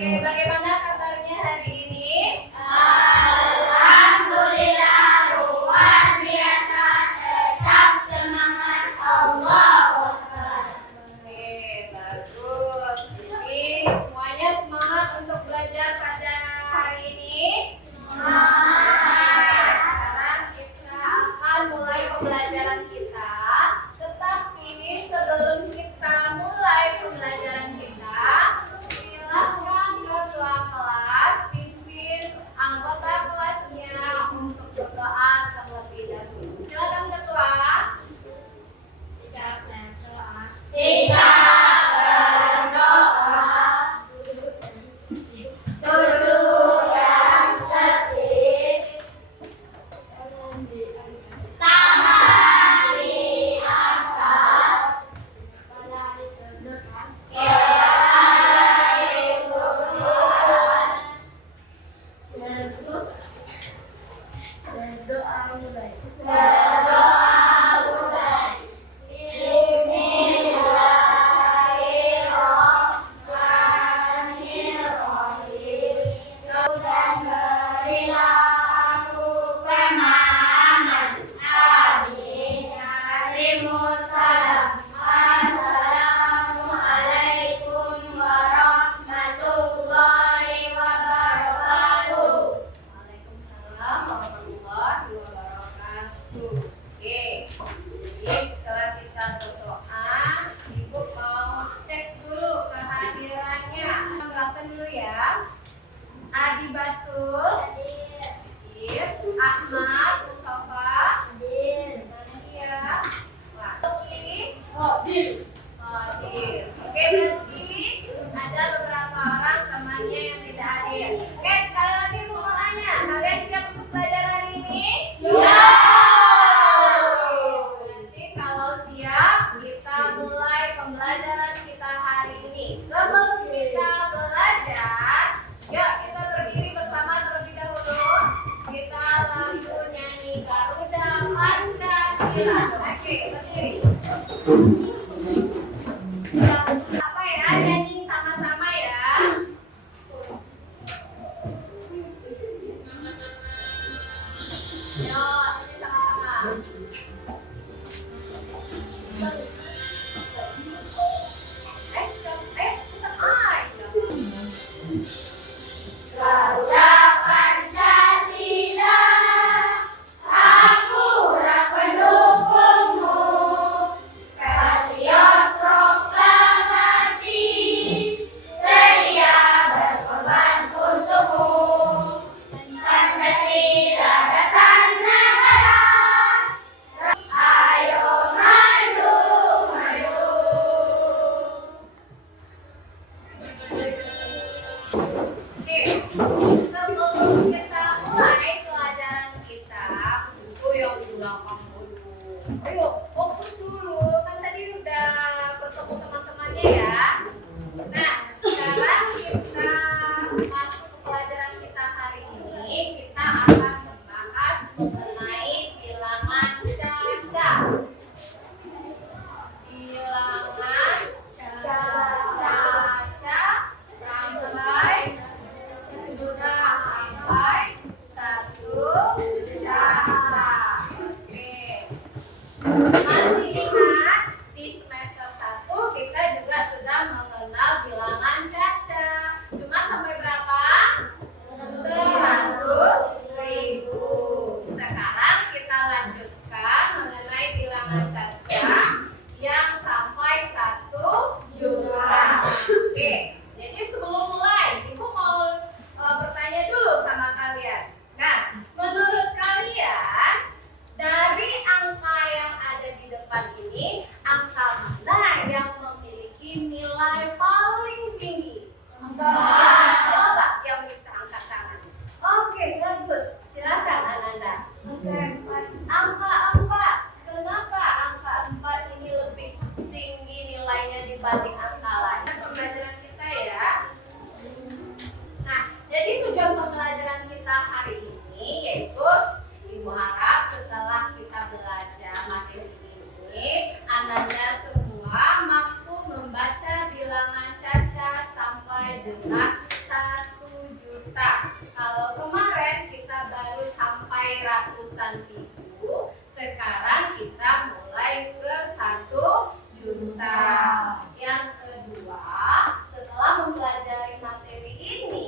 Oke, bagaimana kabarnya hari ini? Alhamdulillah luar biasa, tetap semangat, Allahu Akbar. Oke, bagus. Jadi semuanya semangat untuk belajar pada hari ini. Sekarang kita akan mulai pembelajaran kita. Tetapi sebelum kita mulai pembelajaran kita, silakan ketua kelas pimpin anggota kelasnya untuk berdoa terlebih dahulu. Silakan ketua. Kita berdoa. Duduk yang tertib. Tangan diangkat. Kepala ditundukkan. Berdoa mulai. Bismillahirrahmanirrahim. Dan berilah aku pemahaman. Amin. Waalaikumsalam. Assalamualaikum warahmatullahi wabarakatuh. Waalaikumsalam warahmatullahi wabarakatuh. Oke, jadi setelah kita berdoa, Ibu mau cek dulu kehadirannya. Terangkan dulu ya. Adi Batul, Ahmad, Mustafa, mana dia? Wah, Oke, berarti ada beberapa orang temannya yang tidak hadir. Oke, sekali lagi Ibu mau tanya, kalian siap untuk belajar hari ini? Nanti kalau siap, kita mulai pembelajaran kita hari ini. Sebelum kita belajar, yuk kita berdiri bersama terlebih dahulu. Kita langsung nyanyi Garuda Pancasila. Oke, berdiri. Apa ya? Nyanyi sama-sama ya. Yo, nyanyi sama-sama. Garuda Pancasila, akulah pendukungmu. Patriot proklamasi, sedia berkorban untukmu. Pancasila dasar negara, ayo maju, maju. Oke, sebelum kita mulai pelajaran kita, Ibu yang di belakang dulu. Ayo, fokus dulu. Kan tadi udah bertemu teman-temannya ya. Nah, sekarang kita masuk ke pelajaran kita hari ini. Kita akan membahas mengenai bilangan caca. Bilangan caca sampai satu juta. Oke. Masih ingat di semester 1 kita juga sudah mengenal bilangan caca. Cuma sampai berapa? 100.000. Sekarang kita lanjutkan mengenai bilangan caca yang sampai 1 juta. Oke. Jadi sebelum mulai, Ibu mau bertanya dulu sama kalian. Nah, menurut kalian dari angka yang ada di depan ini, angka mana yang memiliki nilai paling tinggi? Coba yang bisa angkat tangan. Oke, bagus. Silakan Ananda. Angka 4. Kenapa angka 4 ini lebih tinggi nilainya dibanding angka lain? Pembelajaran kita ya. Nah, jadi tujuan pembelajaran kita hari ini yaitu Ibu harap setelah kita belajar materi ini, Ananda semua mampu membaca bilangan caca sampai dengan 1 kedua, setelah mempelajari materi ini,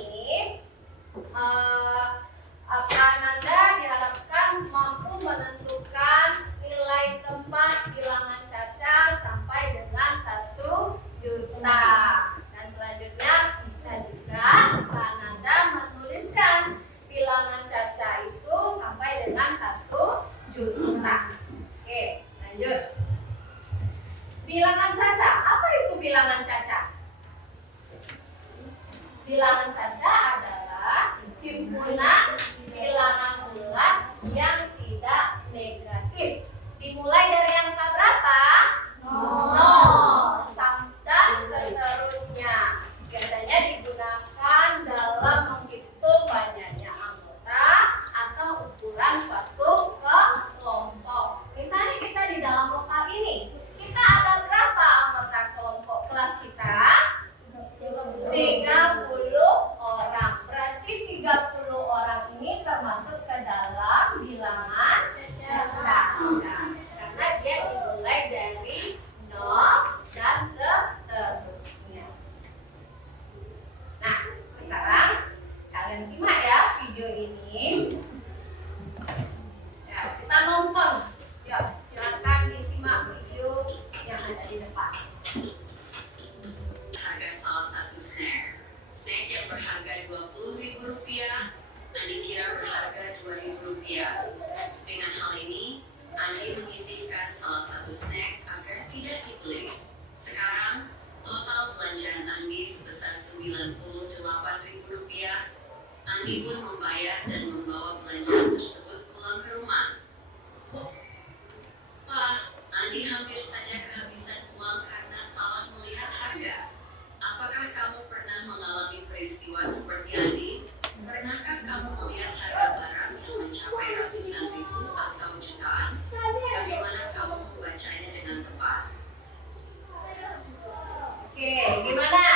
Ananda diharapkan mampu menentukan nilai tempat bilangan Caca sampai dengan 1 juta. Dan selanjutnya bisa juga Ananda menuliskan bilangan Caca itu sampai dengan 1 juta. Oke, lanjut. Bilangan Caca, apa itu bilangan Caca? Bilangan Caca adalah himpunan bilangan bulat yang tidak negatif. Dimulai dari angka berapa? 0 dan seterusnya. Biasanya digunakan dalam menghitung banyaknya anggota atau ukuran suatu kelompok. Misalnya kita di dalam lokal ini, kita ada berapa anggota kelompok kelas kita? 30 orang. Berarti 30 orang ini termasuk ke dalam bilangan Caca. Karena dia dimulai dari 0 dan seterusnya. Nah, sekarang kalian simak ya video ini. Ya, kita nonton. Yuk, silakan disimak video yang ada di depan. Harga salah satu snack. Snack yang berharga Rp20.000, Andi kira berharga Rp2.000. Dengan hal ini, Andi menyisihkan salah satu snack agar tidak dibeli. Sekarang, total belanjaan Andi sebesar Rp98.000. Andi pun membayar dan membawa belanjaan tersebut pulang ke rumah. Pak, Andi hampir saja kehabisan uang karena salah melihat harga. Apakah kamu pernah mengalami peristiwa seperti Andi? Pernahkah kamu melihat harga barang yang mencapai ratusan ribu atau jutaan? Bagaimana kamu membacanya dengan tepat? Oke, gimana?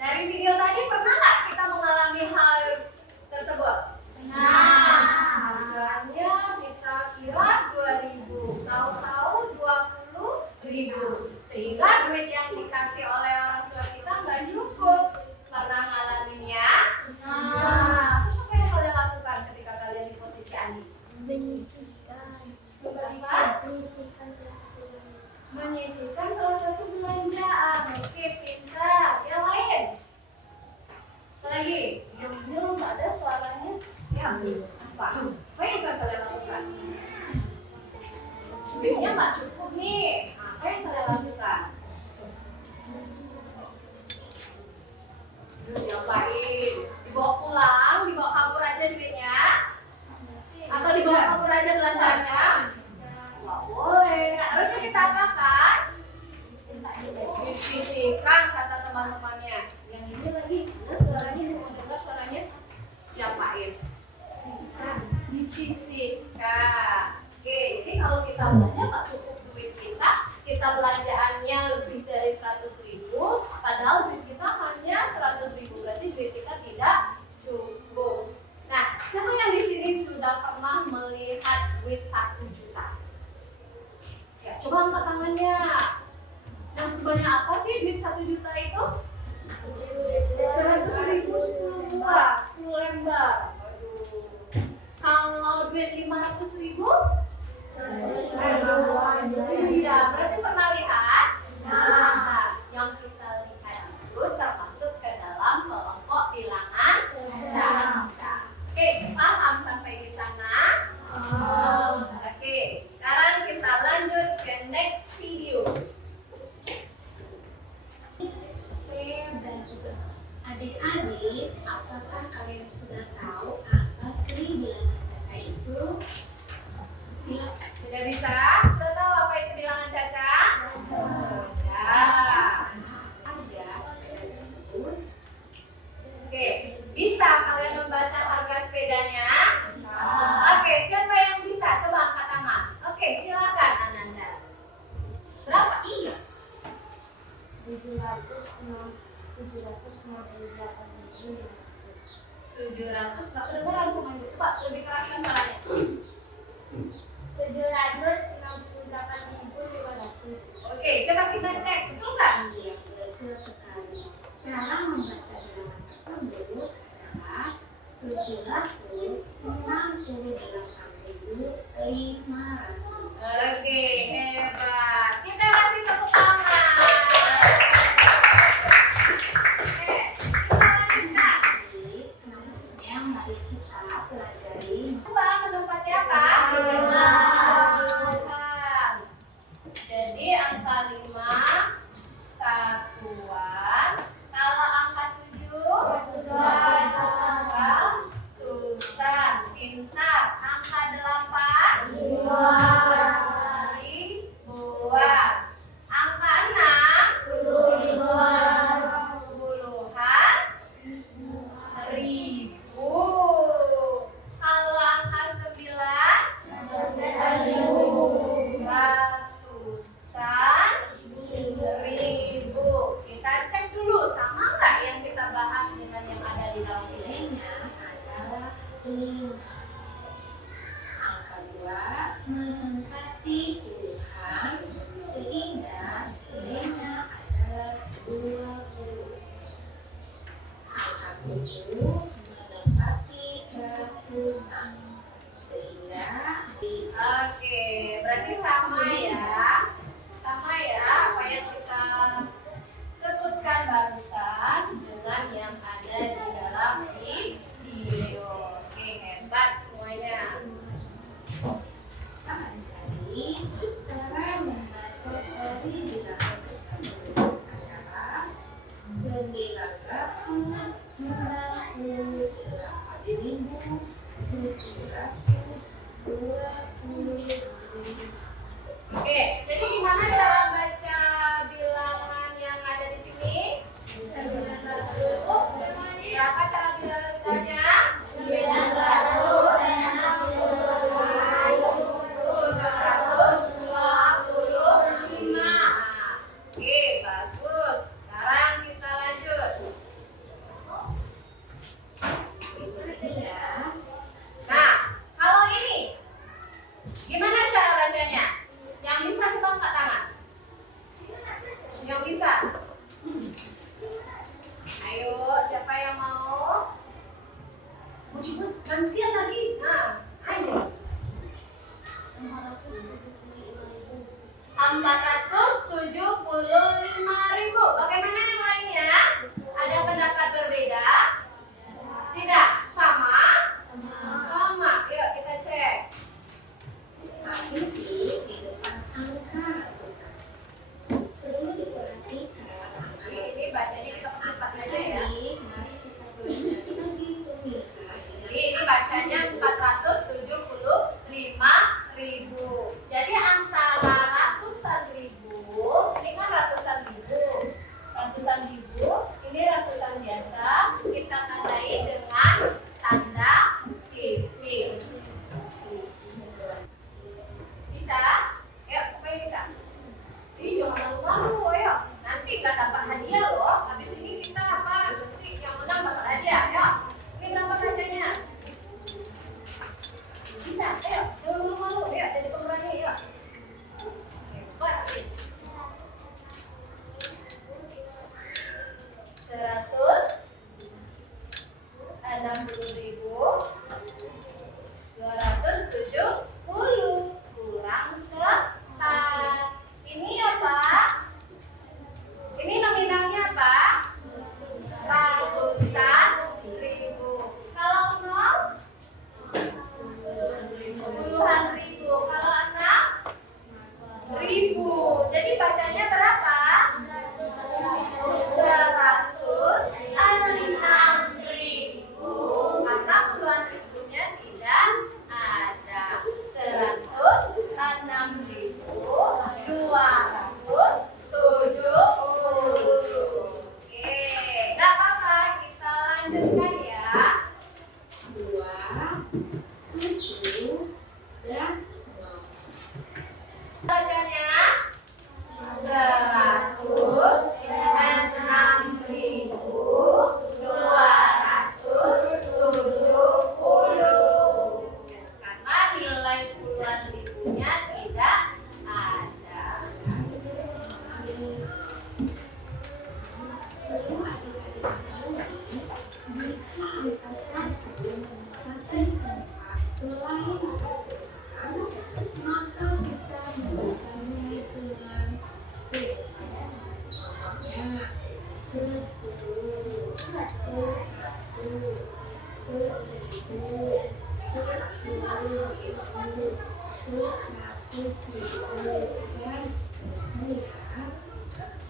Dari video tadi pernah nggak kita mengalami hal tersebut? Harganya kita kira 2.000, tahu-tahu 20.000. Sehingga duit yang dikasih oleh orang tua kita nggak cukup. Pernah ngalaminnya? Nah, terus apa yang kalian lakukan ketika kalian di posisi Andi? Menyisihkan salah satu belanjaan. Oke, pintar. Yang lain? Apa lagi? Yang belum ada suaranya. Ya, apa? Apa yang akan kalian lakukan? Duitnya nggak cukup nih. Apa yang kalian lakukan? Diapain? Dibawa pulang? Dibawa kabur aja duitnya? Atau dibawa kabur aja belanjaannya? Nggak boleh. Nah, harusnya kita apakan? Disisihkan, kata teman-temannya. Yang ini lagi, mana suaranya? Mau dengar suaranya? Diapain? Disisihkan. Oke, jadi kalau kita belanja nggak cukup duit kita belanjaannya lebih dari 100.000, padahal duit kita hanya 100.000, berarti duit kita tidak cukup. Nah, siapa yang di sini sudah pernah melihat duit 1 juta? Ya, coba angkat tangannya. Nah, sebanyak apa sih duit 1 juta itu? 100.000, 10 buah, 10 lembar. Aduh. Kalau duit 500.000? Iya, berarti pernah lihat? Nah, yang kita lihat itu termasuk ke dalam kelompok bilangan Caca. Oke, paham sampai di sana? Oke, sekarang kita lanjut ke next video. Dan juga adik-adik, apakah kalian sudah tahu apa sih bilangan Caca itu? Sudah bisa? Sudah tahu apa itu bilangan Caca? Sudah. Ada sepeda tersebut. Oke, bisa kalian membaca harga sepedanya? Oke, siapa yang bisa? Coba angkat tangan. Oke, silakan Ananda. Berapa? Iya. 700, nggak kedengeran sama ibu. Coba lebih keraskan suaranya. 768.500. Oke, coba kita cek, betul nggak? Betul sekali. Cara membaca bilangan tersebut adalah 768.500. Oke, hebat. Kita kasih tepuk tangan. Oke, kita lanjutkan. Selanjutnya mari kita pelajari Dua menempati apa? Lima. Tuhan. Jadi angka 5 satuan. Kalau angka 7 ratusan. Pintar. Angka 8 ribuan. Angka 6 puluhan ribu. Kalau angka 9 ratusan ribu. Kita cek dulu sama nggak yang kita bahas dengan yang ada di dalam ini. nilainya adalah 5. Angka 2 menempati puluhan sehingga nilainya adalah 20. Angka 7 menempati ratusan sehingga Oke, berarti sama ya. Sama ya apa yang kita sebutkan barusan dengan yang ada di dalam video. Oke, hebat semuanya. tadi cara membaca dari bilangan tersebut adalah 998.725. Oke, jadi gimana cara baca bilangan yang ada di sini? 900. Berapa cara bilangnya? 725. Oke, bagus. Sekarang kita lanjut. Nah, kalau ini gimana cara bacanya? Yang bisa coba angkat tangan. Yang bisa. Ayo, siapa yang mau? Mau coba gantian lagi? Nah, ayo. 475.000. Bagaimana yang lainnya? Ada pendapat berbeda? Tidak? Sama? Sama. Yuk kita cek. Titik di depan angka ratusan. Perlu diperhatikan. Ini bacanya kita percepat aja ya. Jadi, mari kita pelajari lagi tulisan. Jadi ini bacanya 475.000. Jadi antara ratusan ribu, ini kan ratusan ribu. Ratusan ribu, ini ratusan biasa. Kita tandai dengan tanda titik. Bisa? Yuk, siapa yang bisa? Ih, jangan malu-malu, ayo. Nanti gak dapat hadiah loh. Habis ini kita apa? Nanti yang menang dapat hadiah. Yuk. Ini berapa bacanya? Bisa, ayo. Jangan malu-malu. Ayo, jadi pemberani, yuk. Hebat. 100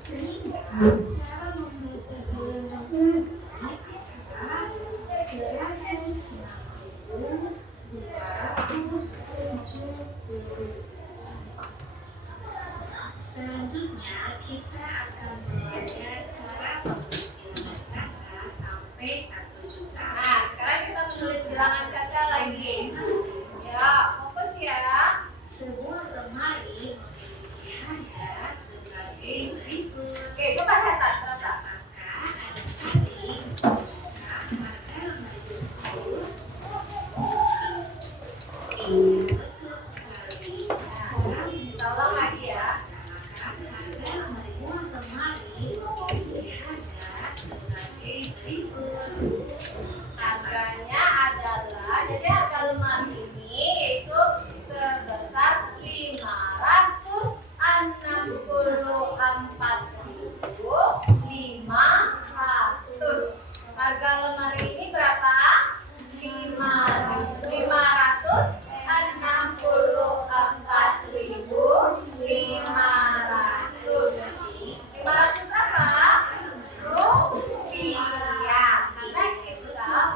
Sehingga cara membaca bilangan ini adalah 160.270. Selanjutnya kita akan belajar cara menulis bilangan caca sampai 1 juta. Nah, sekarang kita menulis bilangan caca lagi. Ya, fokus ya. Sebuah lemari memiliki harga sebagai berikut. Oke, coba catat berapa? Apakah ada kali bisa harga lemari tersebut? Iya, betul sekali. Cara Kita ulang lagi ya. harga lemari uang lemari memiliki harga sebagai berikut. Harganya adalah, jadi harga lemari ini yaitu sebesar 564.500. Harga lemari ini berapa? 564.500. 500 apa? Rupiah. Karena kita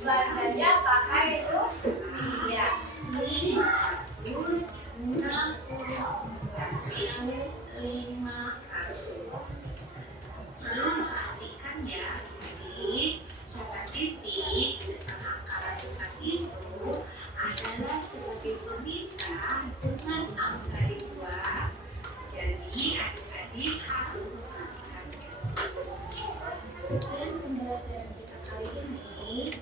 belanjanya pakai rupiah. 500. Perlu diperhatikan ya, jadi kata titik di depan angka ratusan itu adalah sebagai pemisah dengan angka di dua. Jadi adik-adik harus memperhatikannya. Sekian pembelajaran kita kali ini.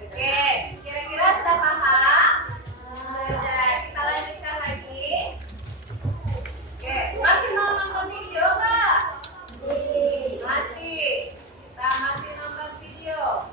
Oke, kira-kira sudah paham? Sudah, kita lanjutkan lagi. Oke, masih mau nonton video nggak? Masih. Kita masih nonton video.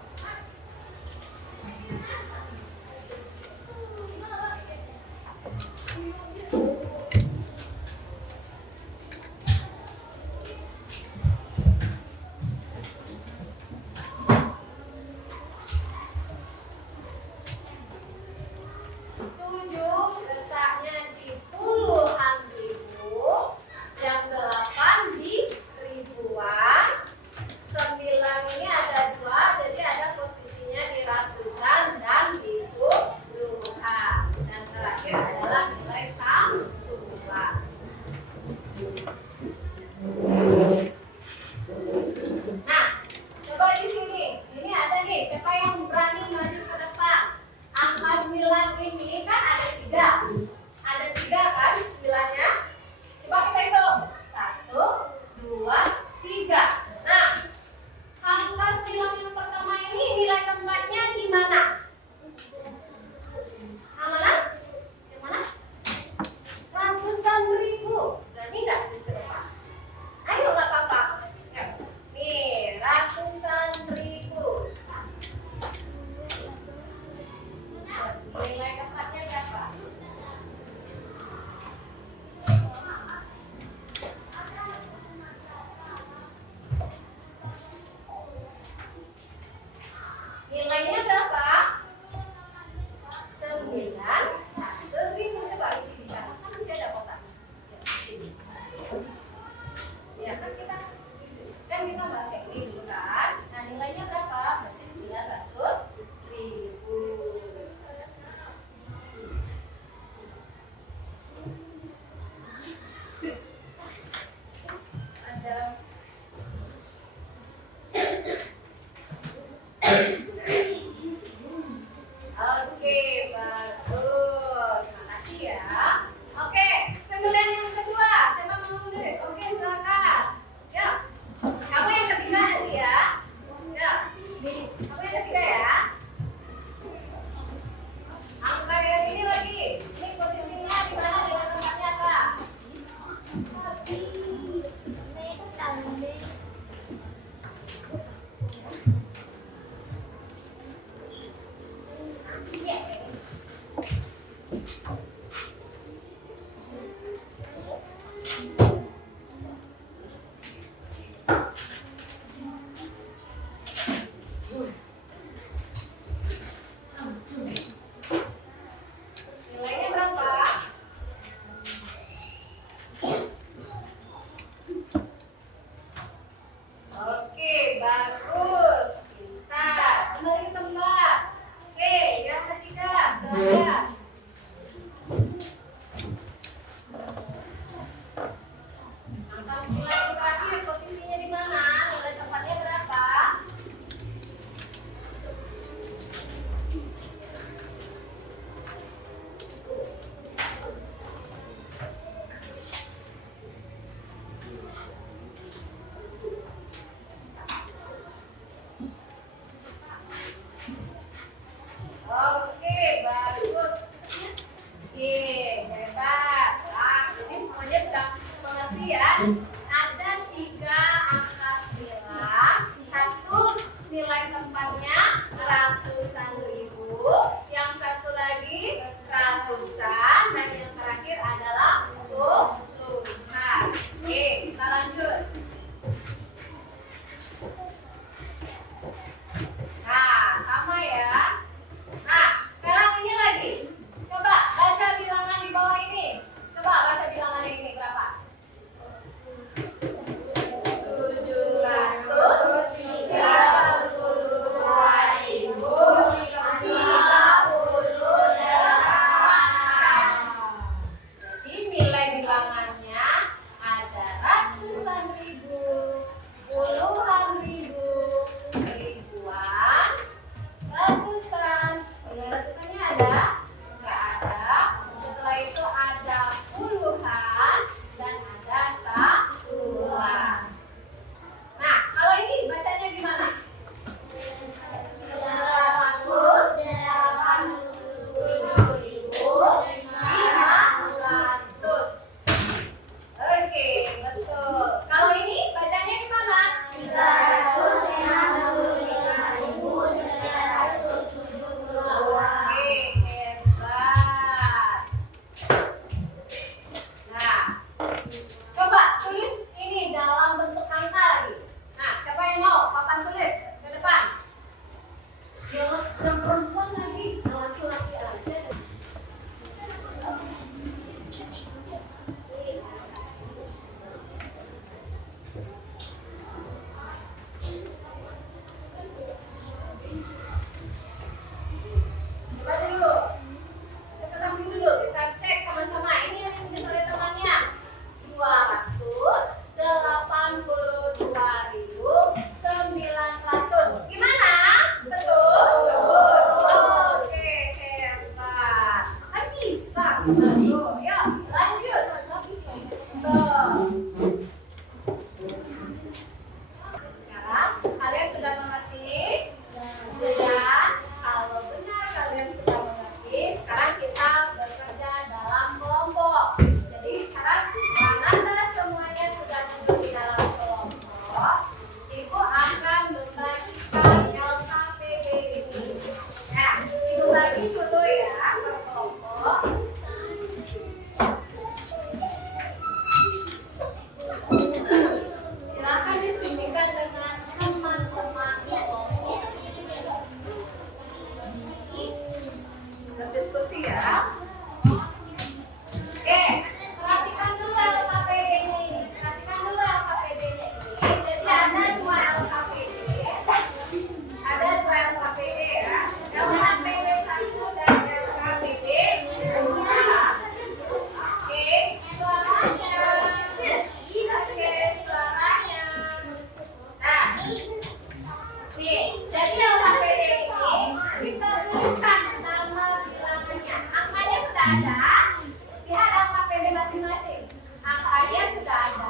ada? Lihat LKPD masing-masing. Angkanya sudah ada.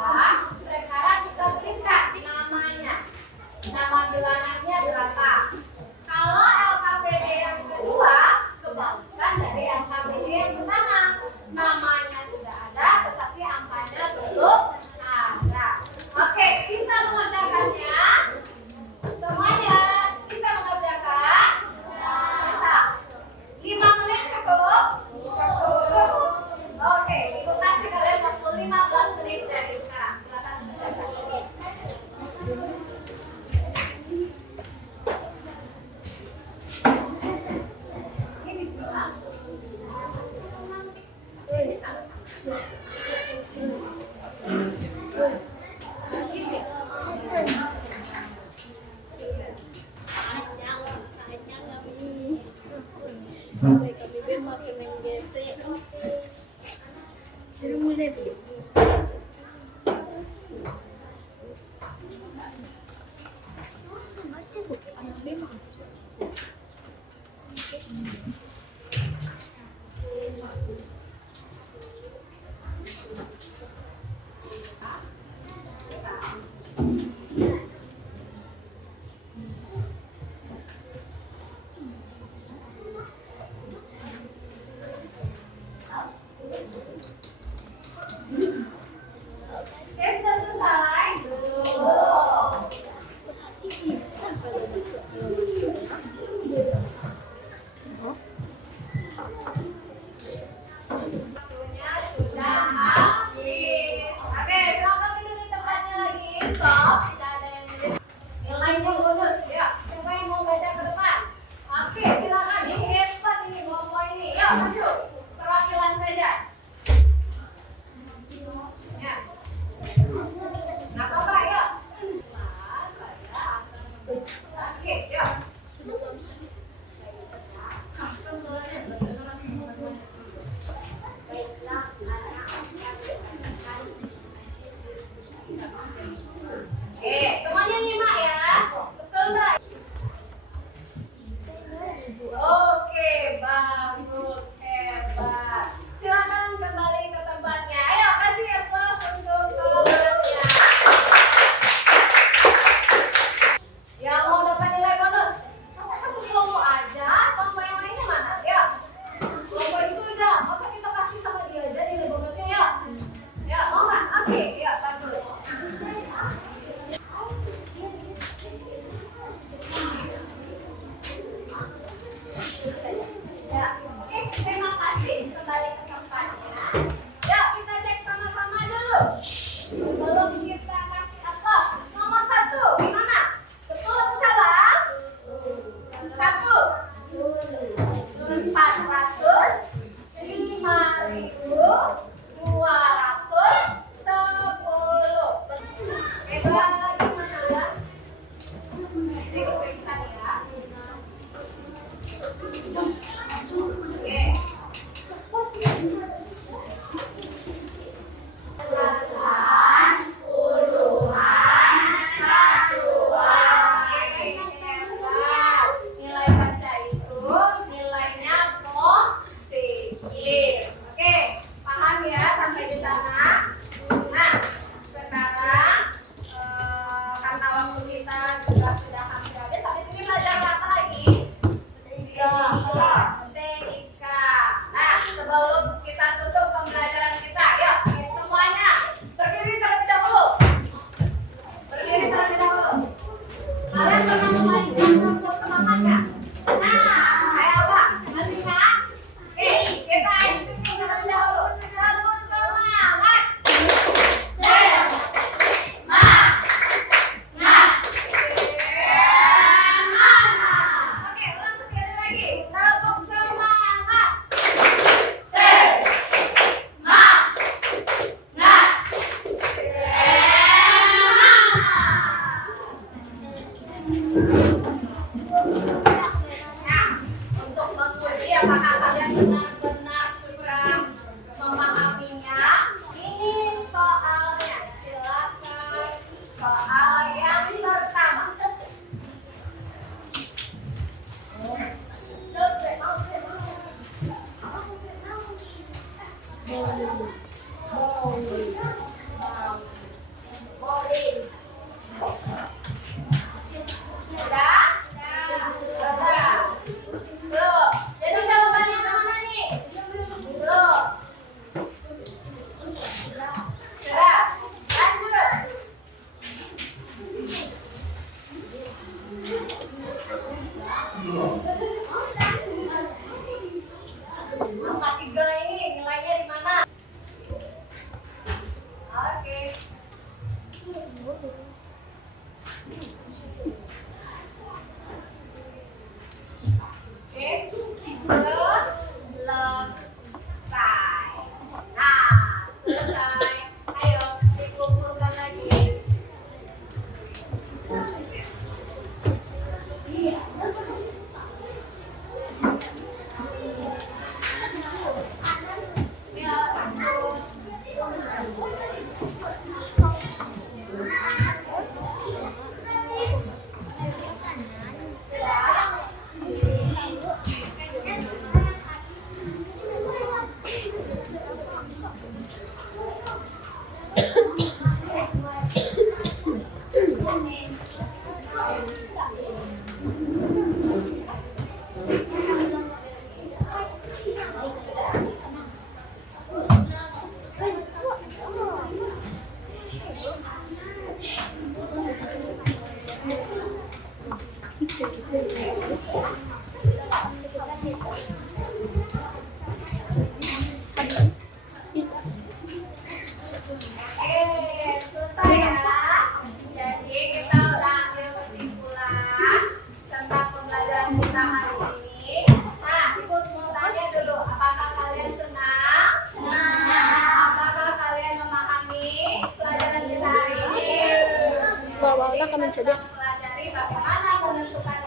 Sekarang kita tuliskan namanya. Nama bilangannya berapa? Kalau LKPD yang kedua, kebalikan dari LKPD yang pertama. Namanya sudah ada, tetapi angkanya belum ada. Oke, bisa mengerjakannya? Semuanya bisa mengerjakan? Bisa. 5 menit cukup? Cukup. Oke, Ibu kasih kalian waktu 15 menit dari sekarang. Silakan mengerjakan. Ini bisa. Ini sama-sama. Oke, sudah selesai? Belum. Waktunya sudah habis. Oke, silakan duduk di tempatnya lagi. Stop, tidak ada yang nulis. Nilainya bonus, ya. Siapa yang mau baca ke depan? Oke, silakan. Ini hebat ini kelompok ini. Yuk, maju. Perwakilan saja. Ya. Nggak apa-apa, yuk. Nah, saya akan oke, yuk. Custom suaranya sebentar. Oke, semuanya nyimak ya. Betul nggak? Oke, bagus, hebat. Silakan kembali ke tempatnya. Ayo kasih applause untuk temannya. Yang mau dapat nilai bonus, masa satu kelompok aja? Kelompok yang lainnya mana? Ya, kelompok itu udah. Masa kita kasih sama dia aja nilai bonusnya ya? Ya, mau nggak? Oke, ya bagus. Ya, oke, terima kasih. Kembali ke tempatnya. Ya, kita cek sama-sama dulu. Sebelum kita kasih atas, nomor 1, gimana? Betul atau salah? 1. 405.210. Coba gimana ya? Ini periksa ya. Oke. Belasan, puluhan, satuan. Nilai baca itu nilainya positif. Oke, paham ya sampai di sana? Nah, sekarang karena waktu kita juga sudah hampir habis, sampai sini belajar apa lagi? TIK. Nah, sebelum kita tutup pembelajaran kita, yuk semuanya berdiri terlebih dahulu. Berdiri terlebih dahulu. Kalian pernah memainkan tepuk semangat nggak? Nah, kayak apa? Masih ingat? Oke, kita speaking terlebih dahulu. Tepuk semangat. Oke, ulang sekali lagi. Tepuk semangat. Nah, untuk menguji apakah kalian benar-benar sudah memahaminya, ini soalnya. Silakan soal yang pertama. Selesai ya. Jadi kita udah ambil kesimpulan tentang pembelajaran kita hari ini. Nah, Ibu mau tanya dulu, apakah kalian senang? Apakah kalian memahami pelajaran kita hari ini? Jadi kita sedang mempelajari bagaimana menentukan